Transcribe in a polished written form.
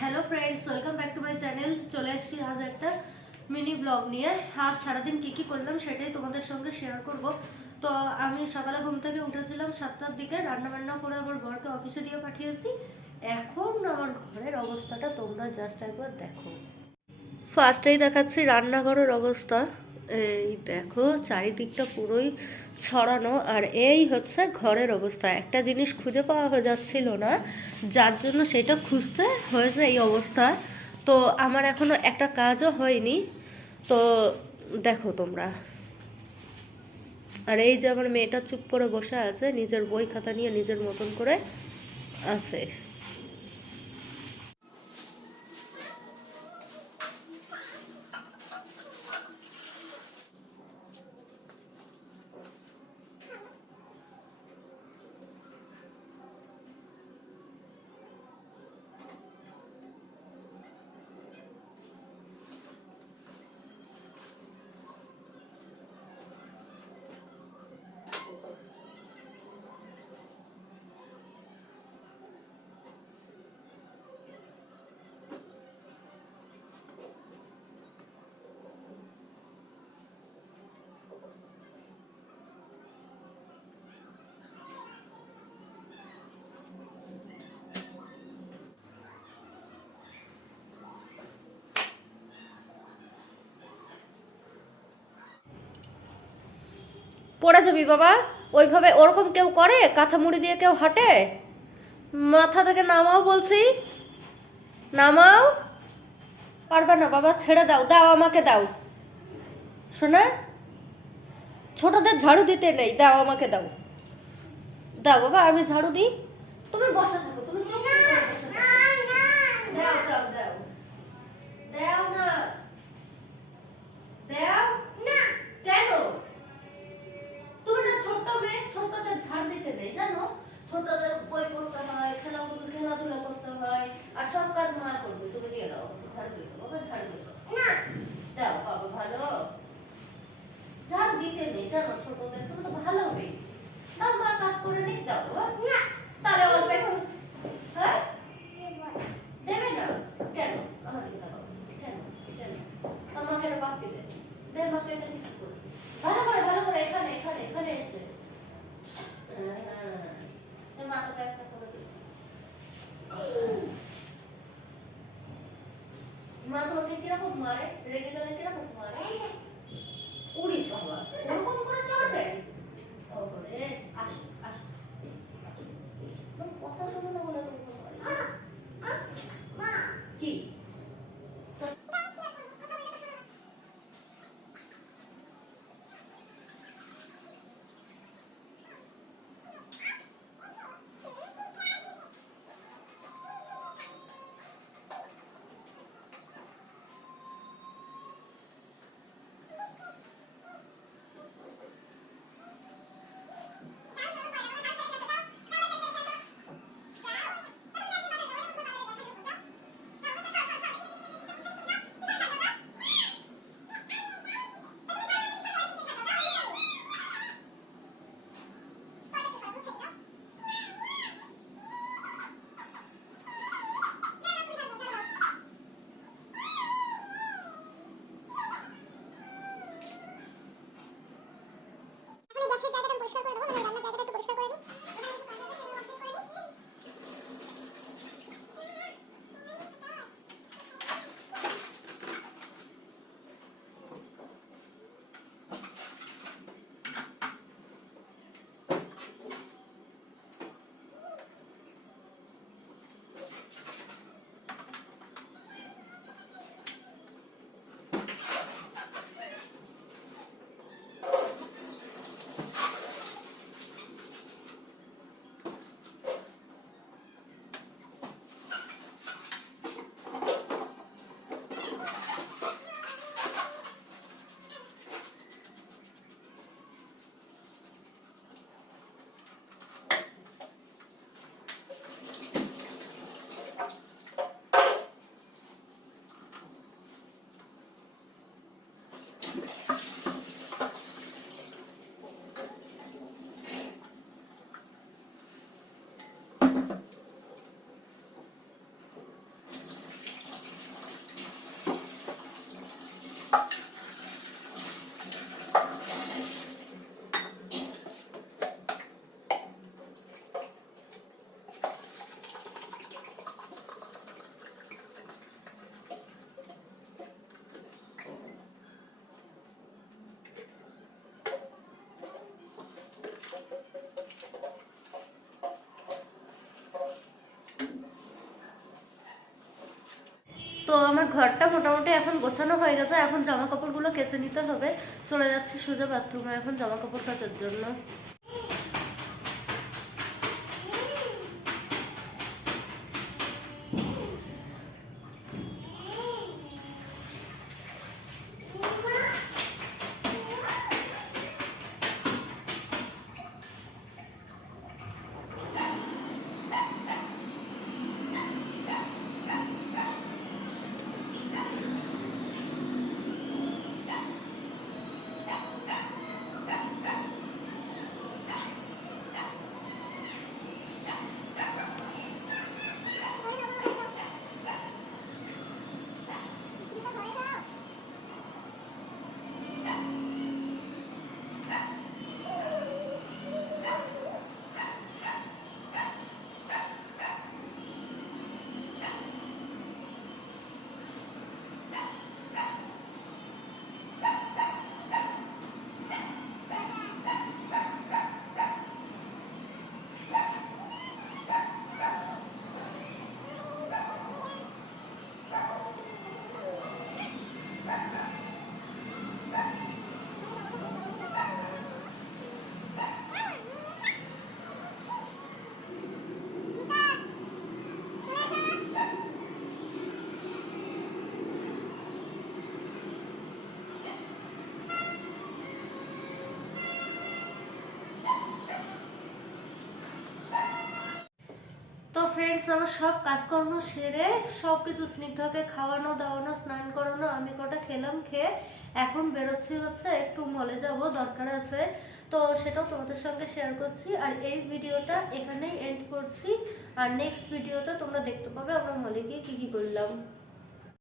Hello friends, welcome back to my channel. চলে এসেছি আজ একটা মিনি ব্লগ নিয়ে। আজ সারাদিন কি করলাম সেটাই তোমাদের সঙ্গে শেয়ার করব। তো আমি সকালে ঘুম থেকে উঠেছিলাম 7টার দিকে, রান্না বান্না করে আমার বরকে অফিসে দিয়ে পাঠিয়েছি। এখন আমার ঘরের অবস্থাটা তোমরা জাস্ট একবার দেখো। ফার্স্টেই দেখাচ্ছি রান্নাঘরের অবস্থা। এই দেখো, চারিদিকটা পুরোই ছড়ানো, আর এই হচ্ছে ঘরের অবস্থা। একটা জিনিস খুঁজে পাওয়া যাচ্ছিল না, যার জন্য সেটা খুঁজতে হয়েছে এই অবস্থা। তো আমার এখনো একটা কাজও হয়নি। তো দেখো তোমরা। আর এই যে আমার মেয়েটা চুপ করে বসে আছে, নিজের বই খাতা নিয়ে নিজের মতন করে আছে। পড়ে যাবি বাবা। ওইভাবে ওরকম কেউ করে? কাঁথা মুড়ি দিয়ে কেউ হাঁটে? মাথা থেকে নামাও বলছি, নামাও। পারবে না বাবা, ছেড়ে দাও। দাও, আমাকে দাও। শোনা, ছোটদের ঝাড়ু দিতে নেই, দাও আমাকে দাও। দাও বাবা, আমি ঝাড়ু দিই। তুমি বসে থাকো, তুমি চুপ করে বসে থাকো। দাও দাও দাও। দাও না। দাও না। কেন? তুমি না ছোট্ট মেয়ে, ছোটদের ঝাড় দিতে নেই জানো? ছোটদের বই পড়তে হয়, খেলাধুলা করতে হয়, আর সব কাজ মা করবে। তুমি দিয়ে দাও, ঝাড় দিয়ে দাও বাবা, ঝাড় দিয়ে দাও। না। দাও বাবা, ভালো। ঝাড় দিতে নেই জানো ছোটদের, তুমি তো ভালো মেয়ে। দাও মা কাজ করে নেই, দাও বাবা। না। তাহলে অল্প একটু। হ্যাঁ, দেবে না কেন? আমার দিকে দাও। কেন? কেন? আমাকে বাপ দিবে। দে মাকে এটা কিছু করে। ভালো করে, ভালো করে, এখানে এখানে এখানে এসে। হ্যাঁ, মা তোকে একটা করে দিবে। মা তোমাকে কিরকম মারে? রেগে গেলে কিরকম মারে? উড়ি বাবা, ওরকম করে চড়বে? ওরে, আসো আসো আসো। কথা শোনো না বলে তুমি কি? তো আমার ঘরটা মোটামুটি এখন গোছানো হয়ে গেছে, এখন জামা কাপড়গুলো কেচে নিতে হবে। চলে যাচ্ছি সোজা বাথরুমে এখন জামা কাপড় কাচার জন্য। তো ফ্রেন্ডস, আমার সব কাজকর্ম সেরে সবকিছু স্নিগ্ধকে খাওয়ানো দাওয়ানো স্নান করানো, আমি কটা খেলাম, খেয়ে এখন বেরোচ্ছি হচ্ছে একটু মলে যাব, দরকার আছে। তো সেটাও তোমাদের সঙ্গে শেয়ার করছি। আর এই ভিডিওটা এখানেই এন্ড করছি। আর নেক্সট ভিডিওতে তোমরা দেখতে পাবে আমরা মলে গিয়ে কী কী করলাম।